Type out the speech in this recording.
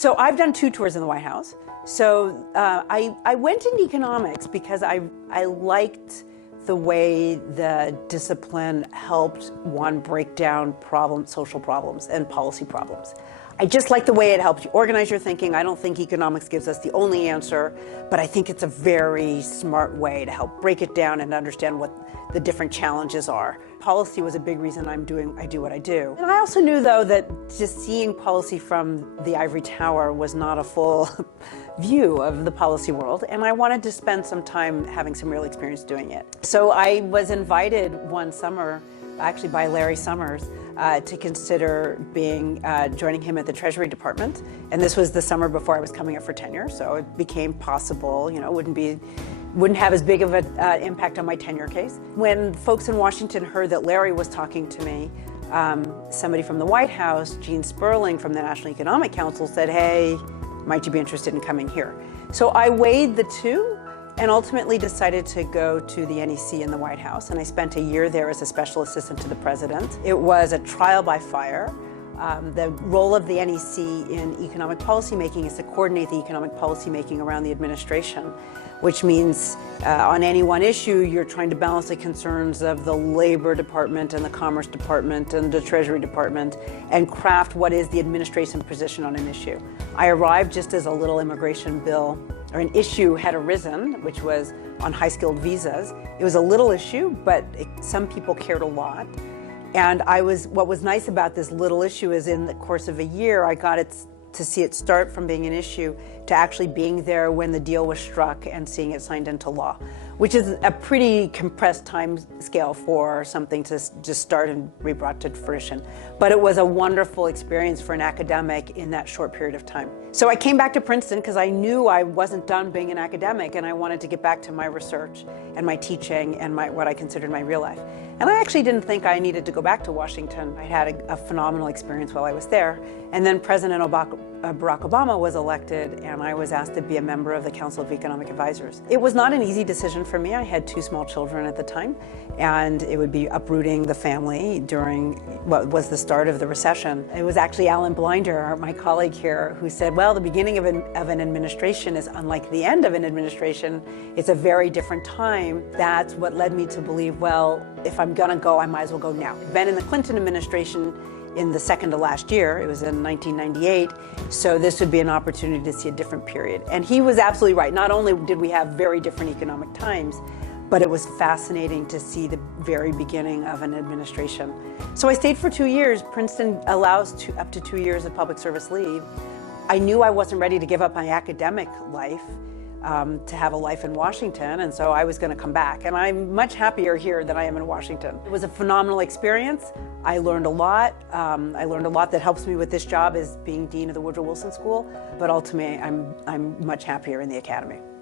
So I've done 2 tours in the White House. So I went into economics because I liked the way the discipline helped one break down social problems and policy problems. I just like the way it helps you organize your thinking. I don't think economics gives us the only answer, but I think it's a very smart way to help break it down and understand what the different challenges are. Policy was a big reason I do what I do. And I also knew, though, that just seeing policy from the ivory tower was not a full view of the policy world, and I wanted to spend some time having some real experience doing it. So I was invited one summer, actually by Larry Summers, to consider joining him at the Treasury Department. And this was the summer before I was coming up for tenure, so it became possible. Wouldn't have as big of an impact on my tenure case. When folks in Washington heard that Larry was talking to me, somebody from the White House, Gene Sperling from the National Economic Council, said, "Hey, might you be interested in coming here?" So I weighed the two and ultimately decided to go to the NEC in the White House, and I spent a year there as a special assistant to the president. It was a trial by fire. The role of the NEC in economic policymaking is to coordinate the economic policymaking around the administration, which means on any one issue, you're trying to balance the concerns of the Labor Department and the Commerce Department and the Treasury Department and craft what is the administration position on an issue. I arrived just as a little immigration bill or an issue had arisen, which was on high-skilled visas. It was a little issue, but some people cared a lot. And what was nice about this little issue is in the course of a year, I got to see it start from being an issue to actually being there when the deal was struck and seeing it signed into law, which is a pretty compressed time scale for something to just start and be brought to fruition. But it was a wonderful experience for an academic in that short period of time. So I came back to Princeton because I knew I wasn't done being an academic and I wanted to get back to my research and my teaching and what I considered my real life. And I actually didn't think I needed to go back to Washington. I had a phenomenal experience while I was there. And then President Barack Obama was elected, and I was asked to be a member of the Council of Economic Advisors. It was not an easy decision for me. I had 2 small children at the time, and it would be uprooting the family during what was the start of the recession. It was actually Alan Blinder, my colleague here, who said, well, the beginning of an administration is unlike the end of an administration. It's a very different time. That's what led me to believe, well, if I'm gonna go, I might as well go now. Been in the Clinton administration in the second to last year. It was in 1998, so this would be an opportunity to see a different period. And he was absolutely right. Not only did we have very different economic times, but it was fascinating to see the very beginning of an administration. So I stayed for 2 years. Princeton allows up to 2 years of public service leave. I knew I wasn't ready to give up my academic life to have a life in Washington, and so I was going to come back. And I'm much happier here than I am in Washington. It was a phenomenal experience. I learned a lot. I learned a lot that helps me with this job as being Dean of the Woodrow Wilson School, but ultimately I'm much happier in the Academy.